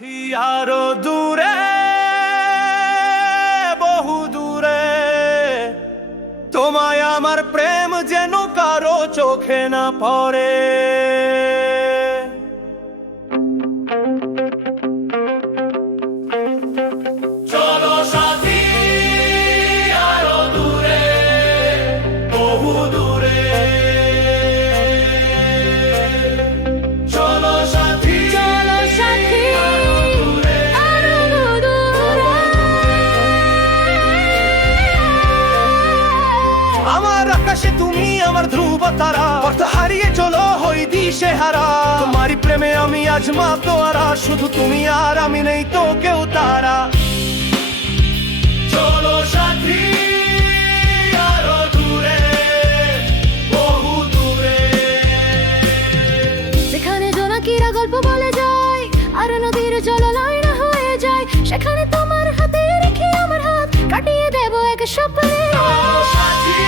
সাথী আরো দূরে, বহু দূরে, তোমায় আমার প্রেম যেন কারো চোখে না পড়ে। চলো সাথী আরো দূরে, বহু দূরে, চলো সাথী আরো দূরে। আমার আকাশে তুমি আমার ধ্রুব তারা, পথ হারিয়ে চলো হই দিশে হারা। তোমারই প্রেমে আমি আজ মাতোয়ারা, শুধু তুমি আর আমি নেই তো কেউ তারা। চলো সাথী আরো দূরে, বহু দূরে, যেখানে জোনাকিরা গল্প বলে যায় আর নদীর জললয় না হয়ে যায়, সেখানে তোমার হাতে রেখে আমার হাত কাটিয়ে দেব এক স্বপ্নে। চলো সাথী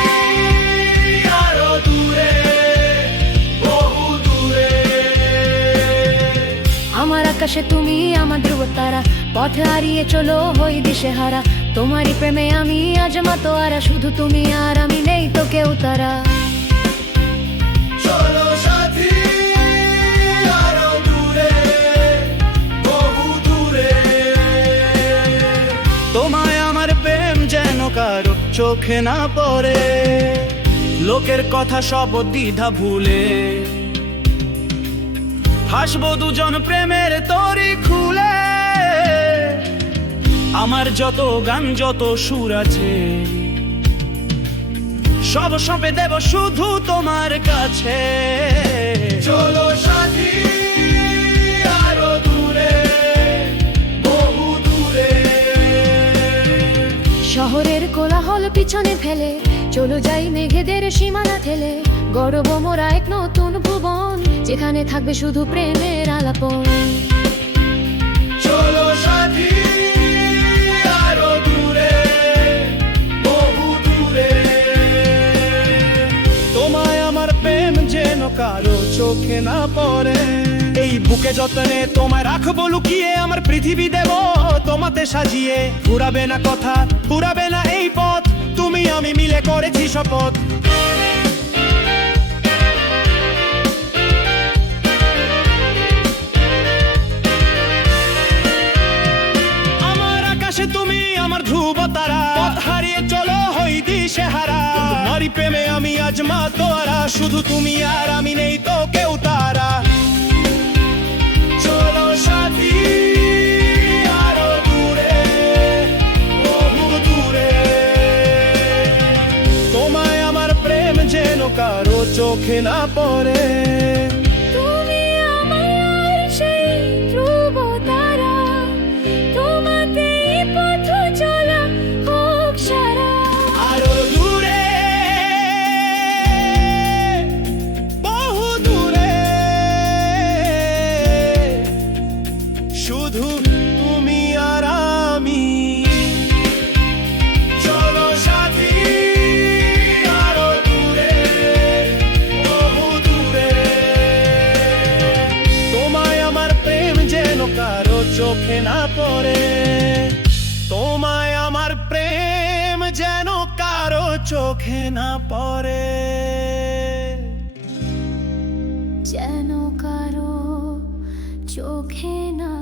আরো দূরে, বহু দূরে। আমার আকাশে তুমি আমার ধ্রুব তারা, পথ হারিয়ে চলো হই দিশেহারা। তোমারই প্রেমে আমি আজ মাতোয়ারা, শুধু তুমি আর আমি নেই তো কেউ তারা। চলো সাথী আরো দূরে, বহু দূরে, তোমায় আমার প্রেম যেন কারো চোখে না পড়ে। লোকের কথা সব দ্বিধা ভুলে হাসবো দুজন প্রেমের তরি খুলে। আমার যত গান যত সুর আছে সব সঁপে দেব শুধু তোমার কাছে। চলো সাথী আরো দূরে, বহু দূরে, শহরের কোলাহল পিছনে ফেলে চলো যাই মেঘেদের সীমানা ঠেলে। গড়ব মোরা এক নতুন ভুবন, যেখানে থাকবে শুধু প্রেমের আলাপন। চলো সাথী আরো দূরে, বহু দূরে, তোমায় আমার প্রেম যেন কারো চোখে না পড়ে। এই বুকে যতনে তোমায় রাখবো লুকিয়ে, আমার পৃথিবী দেব তোমাতে সাজিয়ে। ফুরাবে না কথা, ফুরাবে না এই পথ, তুমি আমি মিলে করেছি শপথ। আমার আকাশে তুমি আমার ধ্রুব তারা, পথ হারিয়ে চলো হই দিশেহারা। নারী প্রেমে আমি আজ মাতোয়ারা, শুধু তুমি আর আমি নেই তো কেউ তারা। চলো সাথী আরো দূরে, বহু দূরে, তোমায় আমার প্রেম যেন কারো চোখে না পড়ে। তুমি আমার সেই ধ্রুব তারা, তোমাতেই পথ চলা হোক সারা। আরো দূরে, বহু দূরে, শুধু তুমি আর আমি। চলো সাথী আরো দূরে, বহু দূরে, তোমায় আমার প্রেম যেন কারো চোখে না পড়ে। তোমায় আমার প্রেম যেন কারো চোখে না পড়ে। যেন কারো চোখে না